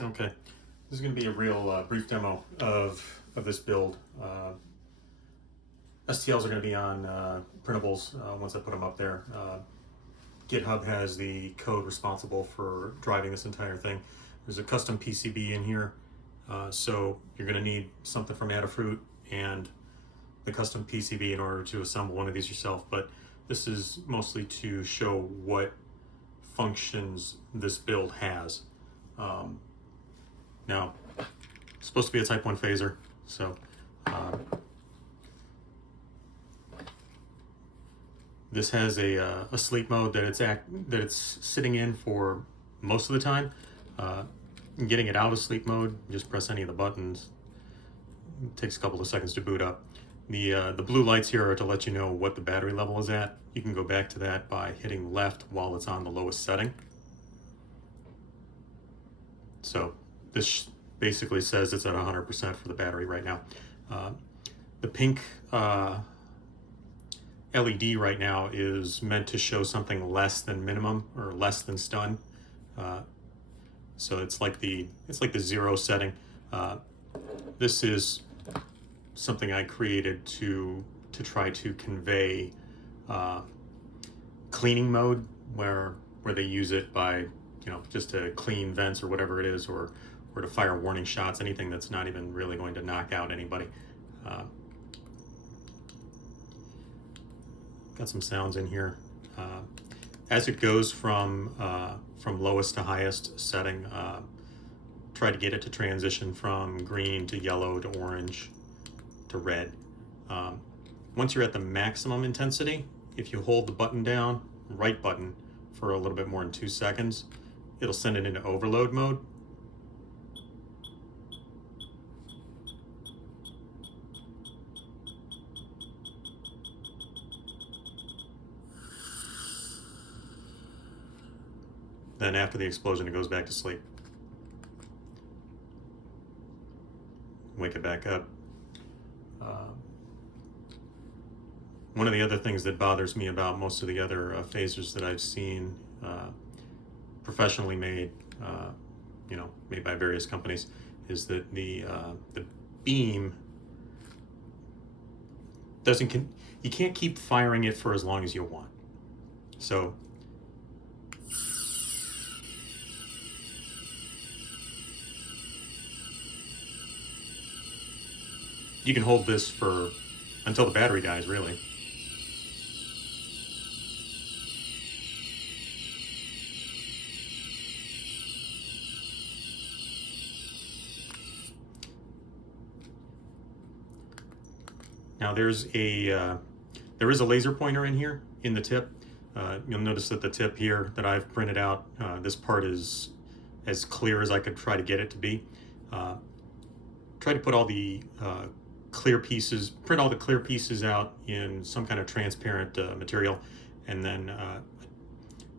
Okay, this is going to be a real brief demo of this build. STLs are going to be on printables once I put them up there. GitHub has the code responsible for driving this entire thing. There's a custom PCB in here, so you're going to need something from Adafruit and the custom PCB in order to assemble one of these yourself, but this is mostly to show what functions this build has. Now, it's supposed to be a type 1 phaser, so this has a sleep mode that it's sitting in for most of the time. Getting it out of sleep mode, just press any of the buttons. It takes a couple of seconds to boot up. The blue lights here are to let you know what the battery level is at. You can go back to that by hitting left while it's on the lowest setting. So this basically says it's at 100% for the battery right now. The pink LED right now is meant to show something less than minimum or less than stun. So it's like the 0 setting. This is something I created to try to convey cleaning mode, where they use it by, just to clean vents or whatever it is, or to fire warning shots, anything that's not even really going to knock out anybody. Got some sounds in here. As it goes from lowest to highest setting, try to get it to transition from green to yellow to orange to red. Once you're at the maximum intensity, if you hold the button down, right button, for a little bit more than 2 seconds, it'll send it into overload mode. Then after the explosion, it goes back to sleep. Wake it back up. One of the other things that bothers me about most of the other phasers that I've seen professionally made, made by various companies, is that the beam you can't keep firing it for as long as you want. So you can hold this for until the battery dies, really. Now there is a laser pointer in here in the tip. You'll notice that the tip here that I've printed out, this part is as clear as I could try to get it to be. Try to put all the print all the clear pieces out in some kind of transparent material, and then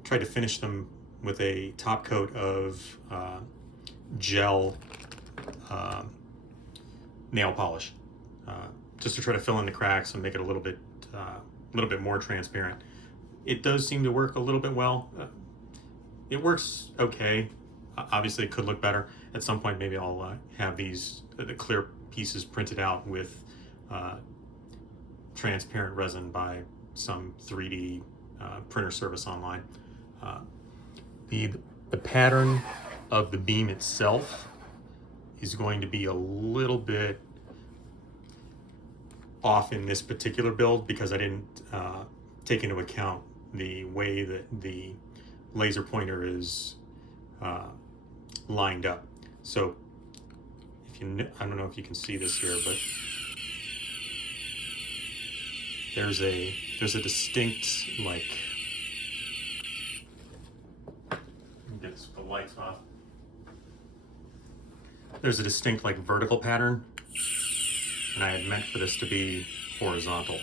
try to finish them with a top coat of gel nail polish, just to try to fill in the cracks and make it a little bit more transparent. It does seem to work a little bit well. It works okay. Obviously, it could look better. At some point, maybe I'll have the clear pieces printed out with transparent resin by some 3D printer service online. The pattern of the beam itself is going to be a little bit off in this particular build because I didn't take into account the way that the laser pointer is lined up. So I don't know if you can see this here, but there's a distinct, like, get the lights off. There's a distinct, like, vertical pattern, and I had meant for this to be horizontal.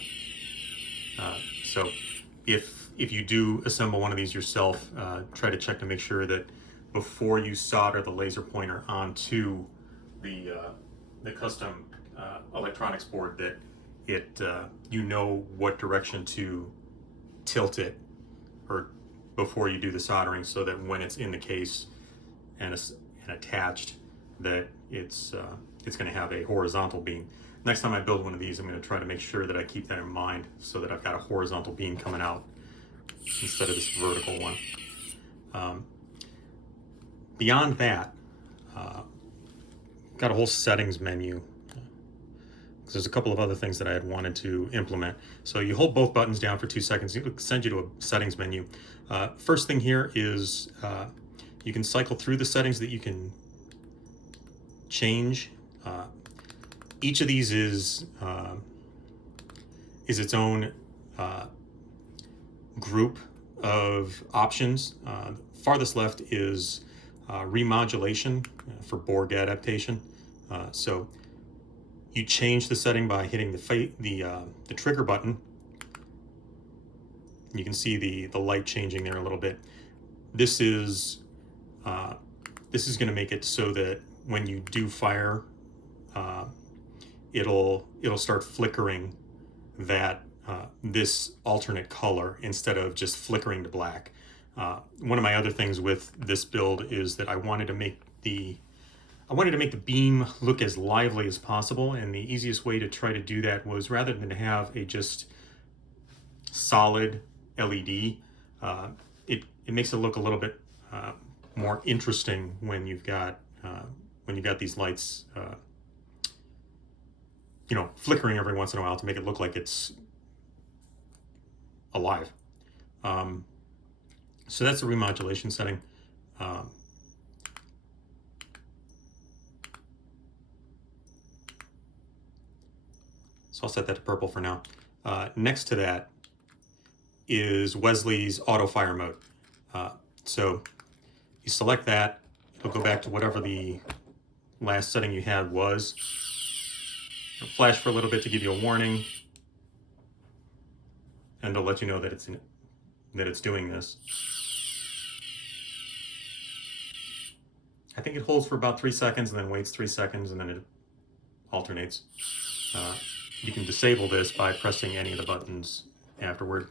So if you do assemble one of these yourself, try to check to make sure that before you solder the laser pointer onto the custom electronics board, that you know what direction to tilt it, or before you do the soldering, so that when it's in the case and and attached that it's going to have a horizontal beam. Next time I build one of these, I'm going to try to make sure that I keep that in mind so that I've got a horizontal beam coming out instead of this vertical one. Beyond that, got a whole settings menu. There's a couple of other things that I had wanted to implement. So you hold both buttons down for 2 seconds, it'll send you to a settings menu. First thing here is you can cycle through the settings that you can change. Each of these is its own group of options. Farthest left is remodulation for Borg adaptation. So you change the setting by hitting the trigger button. You can see the light changing there a little bit. This is going to make it so that when you do fire, it'll start flickering that this alternate color instead of just flickering to black. One of my other things with this build is that I wanted to make the beam look as lively as possible, and the easiest way to try to do that was, rather than have a just solid LED, it makes it look a little bit more interesting when you've got these lights flickering every once in a while to make it look like it's alive. So that's a remodulation setting. So I'll set that to purple for now. Next to that is Wesley's auto fire mode. So you select that, it'll go back to whatever the last setting you had was. It'll flash for a little bit to give you a warning, and it'll let you know that it's doing this. I think it holds for about 3 seconds and then waits 3 seconds and then it alternates. You can disable this by pressing any of the buttons afterward.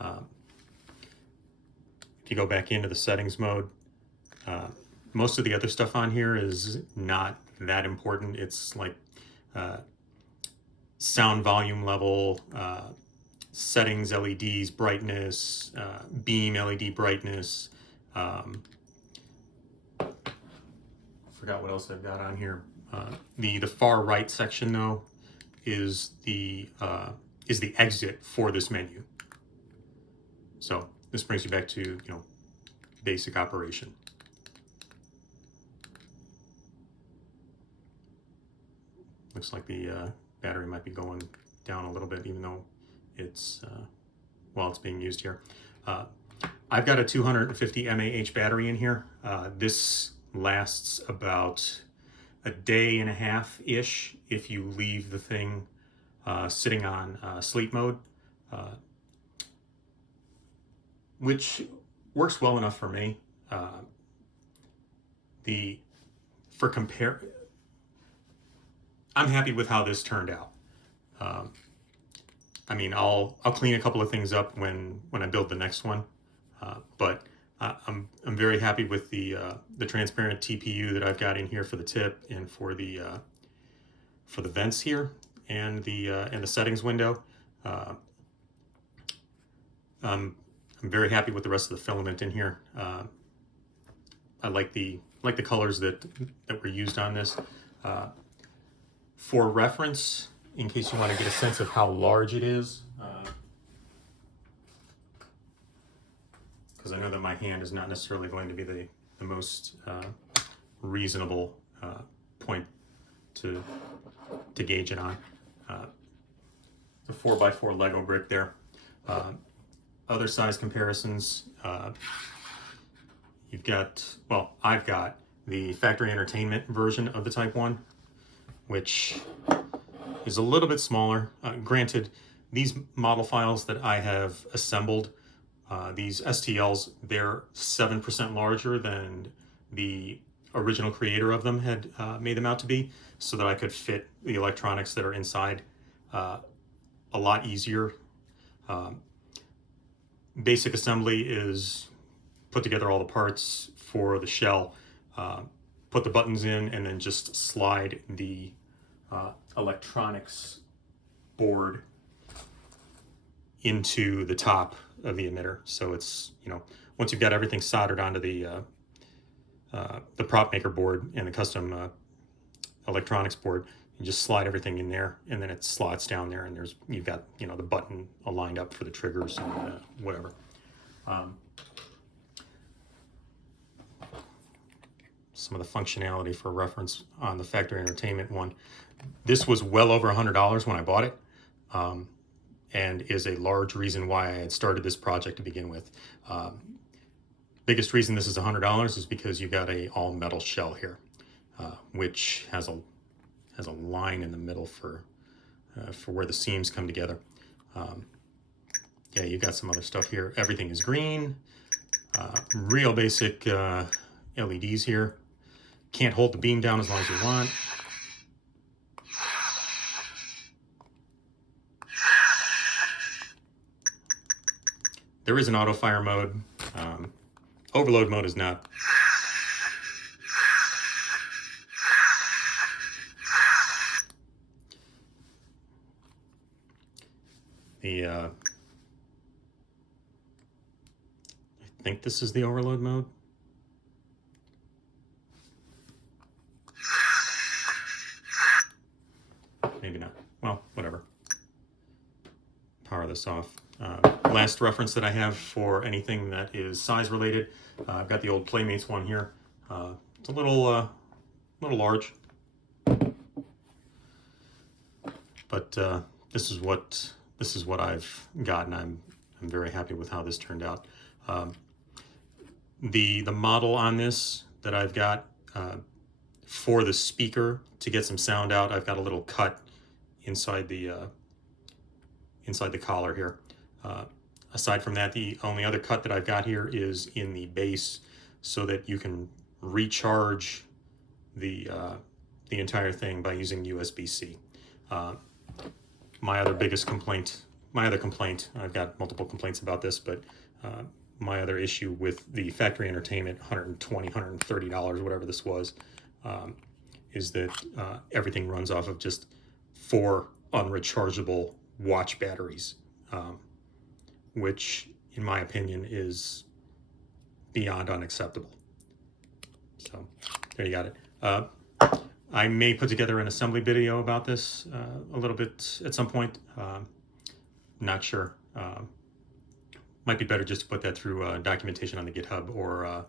If you go back into the settings mode, most of the other stuff on here is not that important. It's like sound volume level, settings, LEDs, brightness, beam LED brightness. Forgot what else I've got on here. The far right section though is the exit for this menu. So this brings you back to basic operation. Looks like the battery might be going down a little bit, even though it's while it's being used here. I've got a 250 mAh battery in here. This lasts about a day and a half-ish if you leave the thing sitting on sleep mode, which works well enough for me. I'm happy with how this turned out. I mean, I'll clean a couple of things up when I build the next one, but I'm very happy with the transparent TPU that I've got in here for the tip and for the vents here and the settings window. I'm very happy with the rest of the filament in here. I like the colors that were used on this. For reference, in case you want to get a sense of how large it is, because I know that my hand is not necessarily going to be the most reasonable point to gauge it on. The 4x4 Lego brick there. Other size comparisons, you've got, well, I've got the factory entertainment version of the Type 1, which is a little bit smaller. Granted, these model files that I have assembled, these STLs, they're 7% larger than the original creator of them had made them out to be, so that I could fit the electronics that are inside a lot easier. Basic assembly is put together all the parts for the shell, put the buttons in, and then just slide the electronics board into the top of the emitter. So it's, you know, once you've got everything soldered onto the prop maker board and the custom electronics board, you just slide everything in there, and then it slots down there, and you've got, you know, the button aligned up for the triggers and whatever. Some of the functionality for reference on the factory entertainment one. This was well over $100 when I bought it, and is a large reason why I had started this project to begin with. Biggest reason this is $100 is because you've got a all metal shell here, which has a line in the middle for where the seams come together. Yeah, you've got some other stuff here. Everything is green. Real basic LEDs here. Can't hold the beam down as long as you want. There is an auto fire mode. Overload mode is not. I think this is the overload mode. Maybe not. Well, whatever. Power this off. Last reference that I have for anything that is size related, I've got the old Playmates one here. It's a little large, but this is what I've got, and I'm very happy with how this turned out. The model on this that I've got for the speaker to get some sound out, I've got a little cut inside the collar here. Aside from that, the only other cut that I've got here is in the base, so that you can recharge the entire thing by using USB-C. My other complaint, I've got multiple complaints about this, but my other issue with the factory entertainment, $120, $130, whatever this was, is that everything runs off of just 4 unrechargeable watch batteries, which in my opinion is beyond unacceptable. So there you got it. I may put together an assembly video about this a little bit at some point. Not sure. Might be better just to put that through documentation on the GitHub or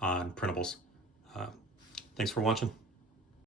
on printables. Thanks for watching.